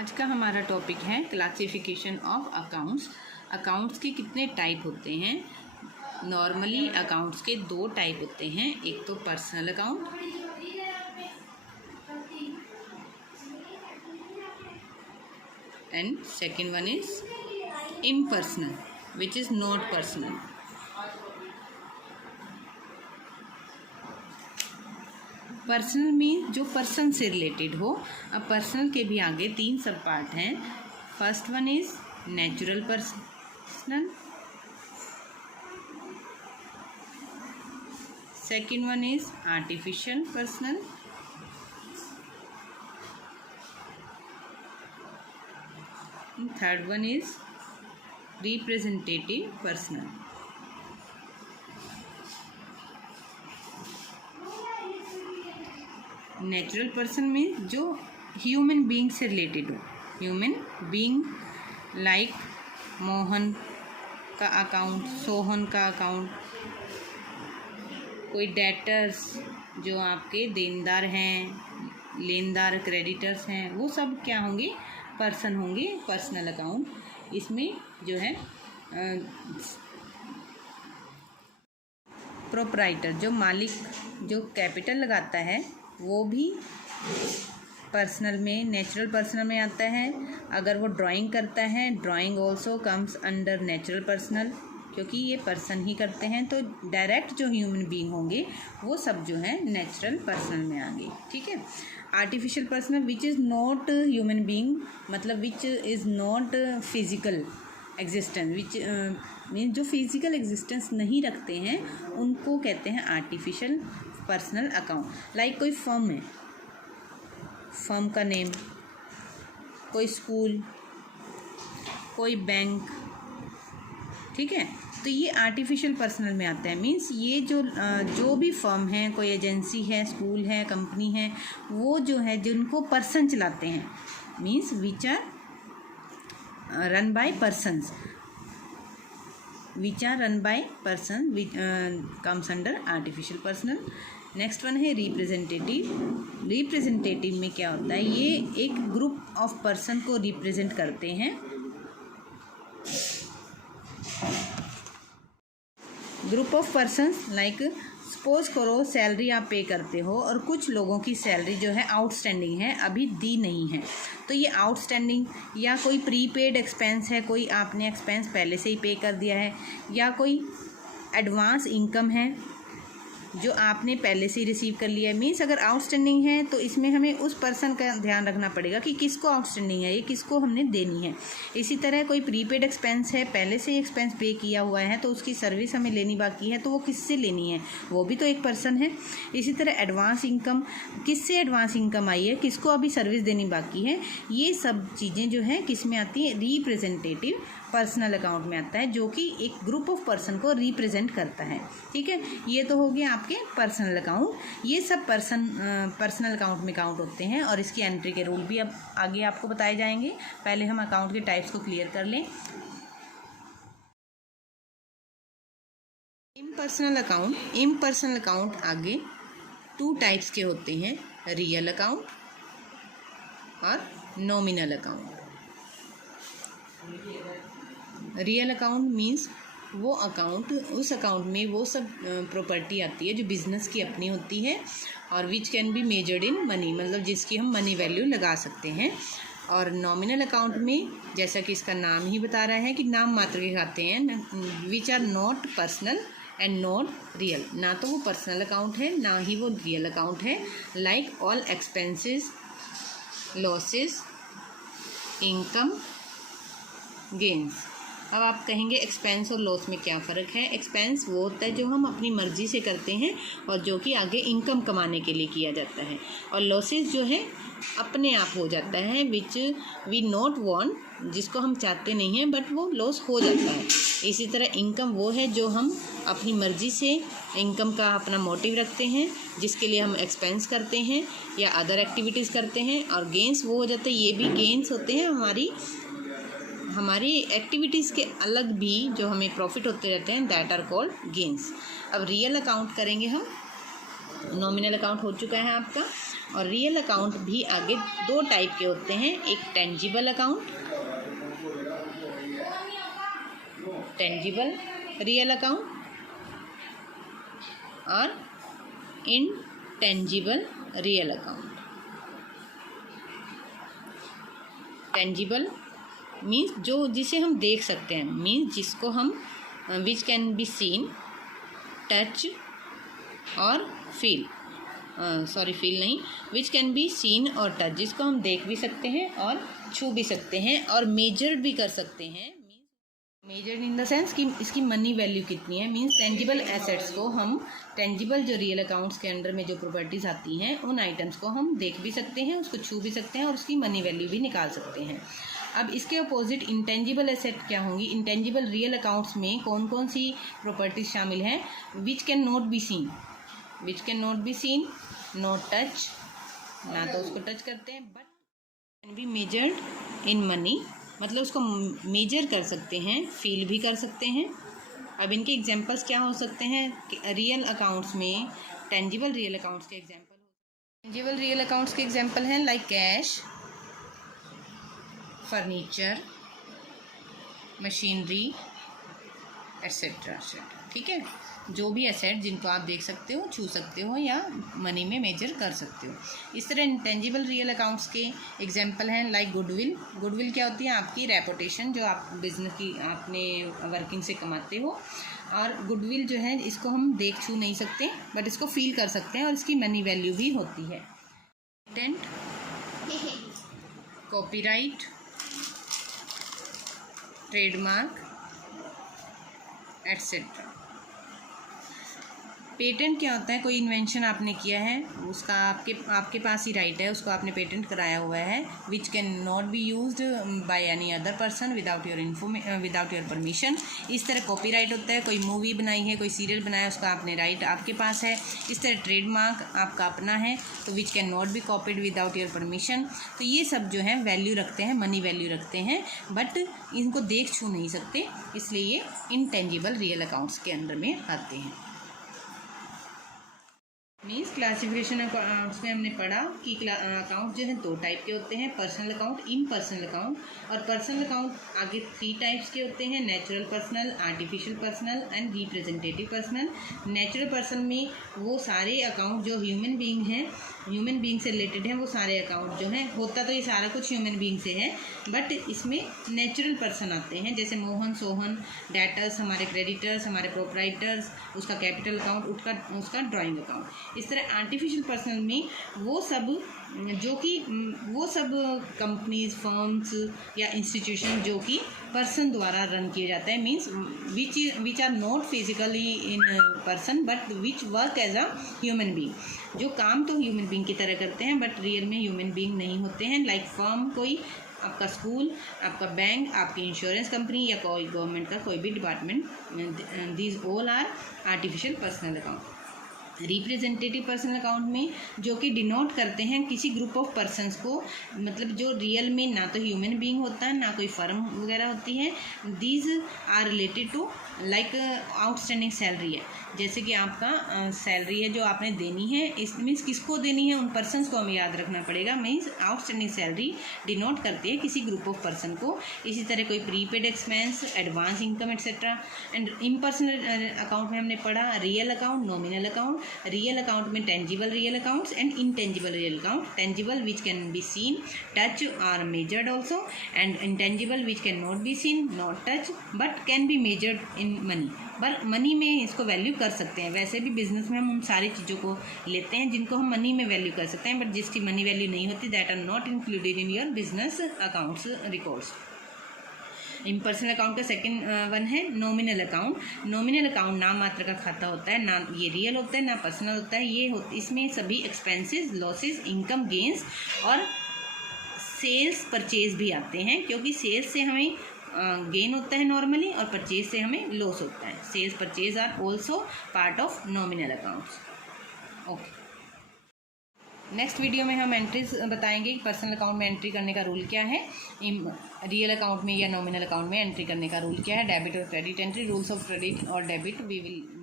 आज का हमारा टॉपिक है क्लासिफिकेशन ऑफ अकाउंट्स। अकाउंट्स के कितने टाइप होते हैं। नॉर्मली अकाउंट्स के दो टाइप होते हैं, एक तो personal account and second one is impersonal which is not personal. Personal में जो पर्सन से रिलेटेड हो। अब पर्सनल के भी आगे तीन सब पार्ट हैं। First one is natural personal, second one is artificial personal, third one is representative personal. Natural person में जो ह्यूमन बीइंग से रिलेटेड हो, ह्यूमन बीइंग लाइक मोहन का अकाउंट, सोहन का अकाउंट, कोई डेटर्स जो आपके देनदार हैं, लेनदार क्रेडिटर्स हैं, वो सब क्या होंगे, पर्सन होंगे, पर्सनल अकाउंट। इसमें जो है प्रोप्राइटर जो मालिक जो कैपिटल लगाता है वो भी पर्सनल में, नेचुरल पर्सनल में आता है। अगर वो ड्राइंग करता है, drawing also comes under natural personal, क्योंकि ये पर्सन ही करते हैं। तो डायरेक्ट जो ह्यूमन बीइंग होंगे वो सब जो है नेचुरल पर्सनल में आएंगे। ठीक है। Artificial personal which is not human being, मतलब which is not physical existence, which means जो फिजिकल एग्जिस्टेंस नहीं रखते हैं उनको कहते हैं आर्टिफिशियल पर्सनल अकाउंट। लाइक कोई फर्म है, फर्म का नेम, कोई स्कूल, कोई बैंक, ठीक है। तो ये आर्टिफिशियल पर्सनल में आता है। मीन्स ये जो भी फर्म है, कोई एजेंसी है, स्कूल है, कंपनी है, वो जो है जिनको पर्सन चलाते हैं, means which are run by persons, which are run by person comes under artificial personal. Next one है रिप्रेजेंटेटिव। रिप्रेजेंटेटिव में क्या होता है, ये एक ग्रुप ऑफ पर्सन को रिप्रेजेंट करते हैं। Group of persons like suppose करो सैलरी आप पे करते हो और कुछ लोगों की सैलरी जो है आउटस्टैंडिंग है, अभी दी नहीं है। तो ये आउटस्टैंडिंग या कोई प्रीपेड एक्सपेंस है, कोई आपने एक्सपेंस पहले से ही पे कर दिया है, या कोई एडवांस इनकम है जो आपने पहले से ही रिसीव कर लिया है। मीन्स अगर आउटस्टैंडिंग है तो इसमें हमें उस पर्सन का ध्यान रखना पड़ेगा कि किसको आउटस्टैंडिंग है, ये किसको हमने देनी है। इसी तरह कोई प्रीपेड एक्सपेंस है, पहले से ही एक्सपेंस पे किया हुआ है तो उसकी सर्विस हमें लेनी बाकी है, तो वो किससे लेनी है, वो भी तो एक पर्सन है। इसी तरह एडवांस इनकम, किससे एडवांस इनकम आई है, किसको अभी सर्विस देनी बाकी है, ये सब चीज़ें जो है किस में आती है, रिप्रेजेंटेटिव पर्सनल अकाउंट में आता है, जो कि एक ग्रुप ऑफ पर्सन को रिप्रेजेंट करता है। ठीक है। ये तो हो गया आपके पर्सनल अकाउंट। ये सब पर्सनल अकाउंट में काउंट होते हैं और इसकी एंट्री के रूल भी अब आगे आपको बताए जाएंगे। पहले हम अकाउंट के टाइप्स को क्लियर कर लें। इम्पर्सनल अकाउंट आगे टू टाइप्स के होते हैं, रियल अकाउंट और nominal account. Real account means वो अकाउंट, उस अकाउंट में वो सब प्रॉपर्टी आती है जो बिजनेस की अपनी होती है और विच can be measured in money, मतलब जिसकी हम मनी वैल्यू लगा सकते हैं। और नॉमिनल अकाउंट में जैसा कि इसका नाम ही बता रहा है कि नाम मात्र के खाते हैं, which are not personal and not real. ना तो वो पर्सनल अकाउंट है, ना ही वो रियल अकाउंट है। Like all expenses, losses, income, gains. अब आप कहेंगे एक्सपेंस और लॉस में क्या फ़र्क है। एक्सपेंस वो होता है जो हम अपनी मर्ज़ी से करते हैं और जो कि आगे इनकम कमाने के लिए किया जाता है, और लॉसेस जो है अपने आप हो जाता है, विच वी नॉट वांट, जिसको हम चाहते नहीं हैं बट वो लॉस हो जाता है। इसी तरह इनकम वो है जो हम अपनी मर्ज़ी से इनकम का अपना मोटिव रखते हैं, जिसके लिए हम एक्सपेंस करते हैं या अदर एक्टिविटीज़ करते हैं। और गेंस वो हो जाते हैं, ये भी गेंस होते हैं हमारी एक्टिविटीज़ के अलग भी जो हमें प्रॉफिट होते रहते हैं, दैट आर कॉल्ड गेंस। अब रियल अकाउंट करेंगे हम। नॉमिनल अकाउंट हो चुका है आपका। और रियल अकाउंट भी आगे दो टाइप के होते हैं, एक tangible account, tangible real account, और intangible real account. Tangible means जो जिसे हम देख सकते हैं, मीन्स जिसको हम which can be seen, touch और फील, फील नहीं, विच कैन बी सीन और टच, जिसको हम देख भी सकते हैं और छू भी सकते हैं और मेजर्ड भी कर सकते हैं। मेजर्ड इन द सेंस कि इसकी मनी वैल्यू कितनी है। मीन्स टेंजिबल एसेट्स को हम, टेंजिबल जो रियल अकाउंट्स के अंडर में जो प्रॉपर्टीज आती हैं, उन आइटम्स को हम देख भी सकते हैं, उसको छू भी सकते हैं और उसकी मनी वैल्यू भी निकाल सकते हैं। अब इसके अपोजिट इंटेंजिबल एसेट क्या होंगी? इंटेंजिबल रियल अकाउंट्स में कौन कौन सी प्रॉपर्टीज शामिल हैं? विच can not be scene, which can not be seen, not touch, ना तो उसको टच करते हैं, but can be measured in money, मतलब उसको मेजर कर सकते हैं, फील भी कर सकते हैं। अब इनके एग्जांपल्स क्या हो सकते हैं? रियल अकाउंट्स में टेंजिबल रियल अकाउंट्स के एग्जांपल, टेंजिबल रियल अकाउंट्स के एग्जांपल हैं like cash, furniture, machinery, etcetera etcetera. ठीक है, जो भी एसेट जिनको आप देख सकते हो, छू सकते हो या मनी में मेजर कर सकते हो। इस तरह इंटेंजिबल रियल अकाउंट्स के एग्जांपल हैं लाइक गुडविल। गुडविल क्या होती है? आपकी रेपुटेशन, जो आप बिजनेस की अपने वर्किंग से कमाते हो। और गुडविल जो है, इसको हम देख छू नहीं सकते, बट इसको फील कर सकते हैं और इसकी मनी वैल्यू भी होती है। Patent, copyright, trademark, etcetera. Patent क्या होता है? कोई इन्वेंशन आपने किया है, उसका आपके पास ही राइट है, उसको आपने पेटेंट कराया हुआ है, विच can not be used by any other person without your permission. इस तरह कॉपीराइट होता है, कोई मूवी बनाई है, कोई सीरियल बनाया, उसका आपने राइट आपके पास है। इस तरह ट्रेडमार्क आपका अपना है, तो विच can not be copied without your permission. तो ये सब जो है वैल्यू रखते हैं, मनी वैल्यू रखते हैं, बट इनको देख छू नहीं सकते, इसलिए ये इनटेंजिबल रियल अकाउंट्स के अंडर में आते हैं। मीन्स क्लासिफिकेशन अकाउंट्स में हमने पढ़ा कि अकाउंट जो है दो टाइप के होते हैं, पर्सनल अकाउंट, इम्पर्सनल अकाउंट। और पर्सनल अकाउंट आगे 3 टाइप्स के होते हैं, natural personal, artificial personal and representative personal. Natural person में वो सारे अकाउंट जो ह्यूमन बीइंग हैं, ह्यूमन बीइंग से रिलेटेड हैं, वो सारे अकाउंट जो हैं, होता तो ये सारा कुछ ह्यूमन बीइंग से है, बट इसमें नेचुरल पर्सन आते हैं, जैसे मोहन, सोहन, डेटर्स, हमारे क्रेडिटर्स, हमारे प्रोपराइटर्स, उसका कैपिटल अकाउंट, उसका ड्राइंग अकाउंट। इस तरह आर्टिफिशियल पर्सनल में वो सब कंपनीज, फर्म्स या इंस्टीट्यूशन जो कि पर्सन द्वारा रन किए जाते हैं, means which are not physically in person but which work as a human being, जो काम तो ह्यूमन बीइंग की तरह करते हैं बट रियल में ह्यूमन बीइंग नहीं होते हैं। लाइक फर्म, कोई आपका स्कूल, आपका बैंक, आपकी इंश्योरेंस कंपनी या कोई गवर्नमेंट का कोई भी department, these all are artificial personal account. Representative personal account में जो कि डिनोट करते हैं किसी ग्रुप ऑफ पर्सनस को, मतलब जो रियल में ना तो ह्यूमन बीइंग होता है, ना कोई फर्म वगैरह होती है। These are related to like outstanding salary है, जैसे कि आपका सैलरी है जो आपने देनी है, इस मीन्स किसको देनी है, उन पर्सनस को हमें याद रखना पड़ेगा। मीन्स आउटस्टैंडिंग सैलरी डिनोट करती है किसी ग्रुप ऑफ पर्सन को। इसी तरह कोई prepaid expense, advance income etcetera. And impersonal account में हमने पढ़ा real account, nominal account. Real account में tangible real accounts and intangible real account. Tangible which can be seen, touch और measured also, and intangible which can not be seen, not touch but can be measured in money. पर money में इसको value कर सकते हैं। वैसे भी business में हम उन सारी चीज़ों को लेते हैं जिनको हम मनी में वैल्यू कर सकते हैं, बट जिसकी मनी वैल्यू नहीं होती, that are not included in your business accounts records. Impersonal account का सेकंड वन है नॉमिनल अकाउंट। नॉमिनल अकाउंट नाम मात्र का खाता होता है, ना ये रियल होता है ना पर्सनल होता है। इसमें सभी एक्सपेंसेस, लॉसेस, इनकम, गेंस और सेल्स, परचेज भी आते हैं, क्योंकि सेल्स से हमें गेन होता है नॉर्मली और परचेज से हमें लॉस होता है। Sales, purchase are also part of nominal accounts. Okay, next video में हम एंट्रीज बताएंगे कि पर्सनल अकाउंट में एंट्री करने का रूल क्या है, रियल अकाउंट में या नॉमिनल अकाउंट में एंट्री करने का रूल क्या है, डेबिट और credit entry, rules of credit और डेबिट वी विल